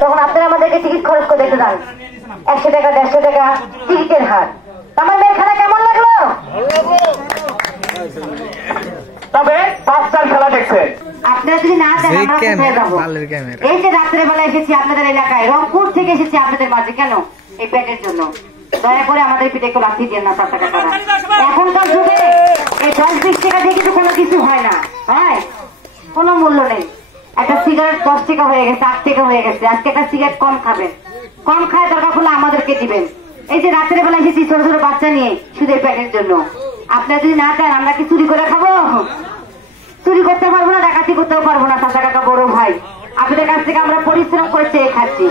তখন আপনারা আমাদেরকে টিকিট খরচ করে দেখতে দেন, 100 টাকা 150 টাকা টিকিটের হার। আমার মেয়ের খেলা কেমন লাগলো? তবে 5-4 খেলা দেখছে। আপনারা যদি না দেন আমরা কোথায় যাবো? এই যে রাত্রে বেলা এসেছি আপনাদের এলাকায়, রংপুর থেকে এসেছি আপনাদের মাঝে, কেন? এই পেটের জন্য। দয়া করে আমাদের পিঠে একটু লাথি দিয়ে না 7 টাকা করা। এখনকার যুগে এই 10-20 টাকা দিয়ে কিন্তু কোনো কিছু হয় না, হয় কোনো মূল্য নেই। একটা সিগারেট 10 টাকা হয়ে গেছে, 8 টাকা হয়ে গেছে। আজকে একটা সিগারেট কম খাবেন, কম খায় দরকার হলে আমাদেরকে দিবেন। এই যে রাত্রে বেলা এসেছি ছোট ছোট বাচ্চা নিয়ে শুধু এই পেটের জন্য। আপনারা যদি না চান আমরা কি চুরি করে খাবো? চুরি করতে পারবো না, ডাকাতি করতেও পারবো না। 7 টাকা বড় ভাই, আপনাদের কাছ থেকে আমরা পরিশ্রম করে চেয়ে খাচ্ছি।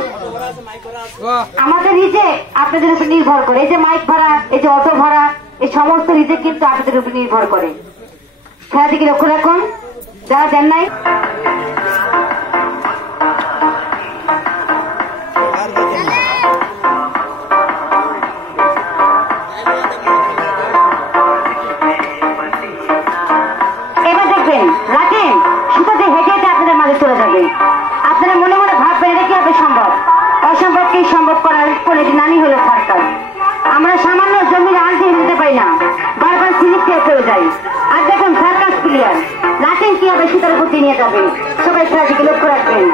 আমাদের রিজেক্ট আপনাদের উপর নির্ভর করে। এই যে মাইক ভাড়া, এই যে অটো ভাড়া, এই সমস্ত রিজেক্ট কিন্তু আপনাদের উপর নির্ভর করে। খেলা দিকে লক্ষ্য রাখুন যারা দেন নাই। এবার দেখবেন রাখেন সুতাতে হেঁটে হেঁটে আপনাদের মাঝে চলে যাবে। আপনারা মনে মনে ভাববেন এটা কিভাবে সম্ভব? অসম্ভবকে সম্ভব করার করে নানি হলো সরকার। আমরা সামান্য জমির আনতে দিতে পারি না, বারবার সিলিপ খেয়ে চলে যাই। আর দেখুন সার্কাস প্লেয়ার রাখেন কিভাবে সুতার গতি নিয়ে যাবে। সবাই খেলা দিকে লক্ষ্য রাখবেন।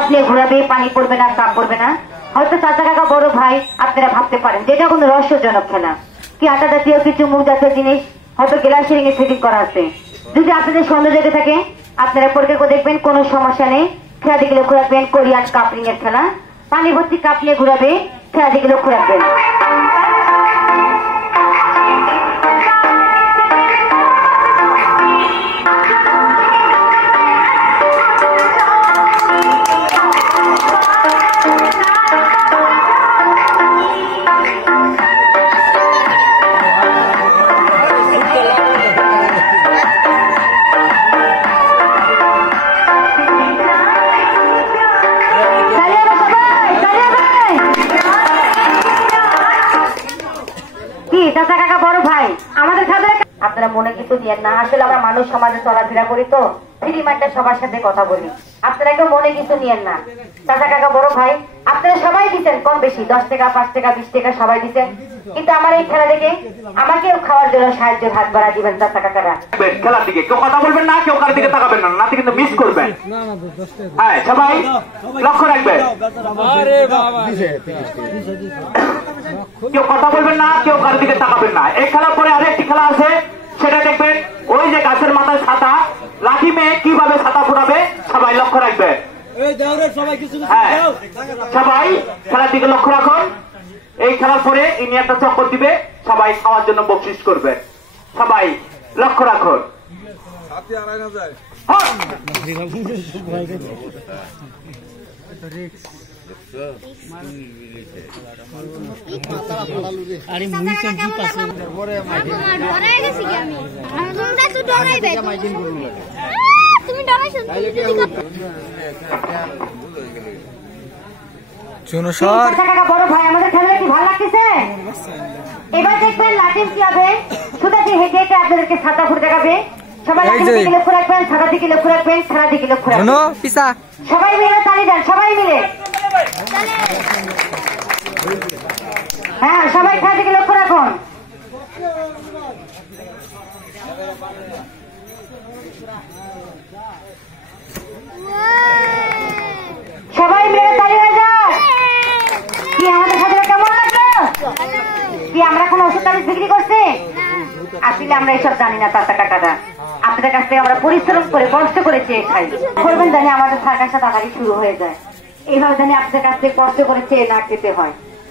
আপনি ঘোরাবে, পানি পড়বে না, কাপ পড়বে না। হয়তো 4 টাকা বড় ভাই আপনারা ভাবতে পারেন যেটা কোনো রহস্যজনক খেলা, কি আটা জাতীয় কিছু মুখ জাতীয় জিনিস হয়তো গ্লাসের রিং এ সেটিং করা আছে। যদি আপনাদের সন্দেহ যেতে থাকে আপনারা পরীক্ষা করে দেখবেন, কোনো সমস্যা নেই। খেলা দিকে লক্ষ্য রাখবেন, কোরিয়ান কাপলিং এর খেলা। পানি ভর্তি কাপ নিয়ে ঘুরাবে, খেলা দিকে লক্ষ্য রাখবেন। আপনারা মনে কিছু দিয়েন না, আসলে আমরা মানুষ সমাজে চলাফেরা করি তো ফ্রি মাইন্ডে সবার সাথে কথা বলি। আপনারা কেউ মনে কিছু নিয়েন না। চাচা কাকা বড় ভাই আপনারা সবাই দিচ্ছেন কম বেশি, 10 টাকা 5 টাকা 20 টাকা সবাই দিচ্ছেন। কিন্তু আমার এই খেলা দেখে আমাকেও খাওয়ার জন্য সাহায্যের হাত বাড়া দিবেন চাচা কাকারা। খেলার দিকে কেউ কথা বলবেন না, কেউ কার দিকে তাকাবেন না, নাতে কিন্তু মিস করবেন। হ্যাঁ সবাই লক্ষ্য রাখবেন, কেউ কথা বলবেন না, কেউ কার দিকে তাকাবেন না। এই খেলার পরে আরেকটি খেলা আছে, সেটা দেখবেন। ওই যে গাছের মাথায় ছাতা, লাঠি মেয়ে কিভাবে ছাতা ফুটাবে সবাই লক্ষ্য রাখবেন। হ্যাঁ সবাই খেলার দিকে লক্ষ্য রাখুন। এই খেলার পরে ইনি একটা চক্কর দিবে, সবাই খাওয়ার জন্য বকশিশ করবে। সবাই লক্ষ্য রাখুন। আরে মুই তো কি পাছে পরে ডরাই গেছি কি আমি তোমরা তো ডরাই দেই তুমি ডরাইছো শুনো স্যার কাকা বড় ভাই আমাদের খেলা কি ভালো লাগতেছে? এবার দেখবেন লাঠি কি হবে, সুতাতে হেঁটে হেঁটে আপনাদেরকে ছাতা ফুটে দেখাবে। সবাই লাঠি দিকে লক্ষ্য রাখবেন, ছাতা দিকে লক্ষ্য রাখবেন, ছাতা দিকে লক্ষ্য রাখবেন। শুনো পিসা সবাই মিলে তালি দেন, সবাই মিলে। হ্যাঁ সবাই খেলা দিকে লক্ষ্য রাখুন। সবাই মিলে তালি হয়ে যাও। কি আমাদের সাথে কেমন লাগলো? কি আমরা কোনো ওষুধ তাবিজ বিক্রি করছি? আসলে আমরা এসব জানি না চাচা কাকারা, আপনাদের কাছ থেকে আমরা পরিশ্রম করে কষ্ট করে চেয়ে খাই। করবেন জানি আমাদের সার্কাসটা তাড়াতাড়ি শুরু হয়ে যায়, এইভাবে জানি আপনাদের কাছ থেকে কষ্ট করে চেয়ে না খেতে হয়।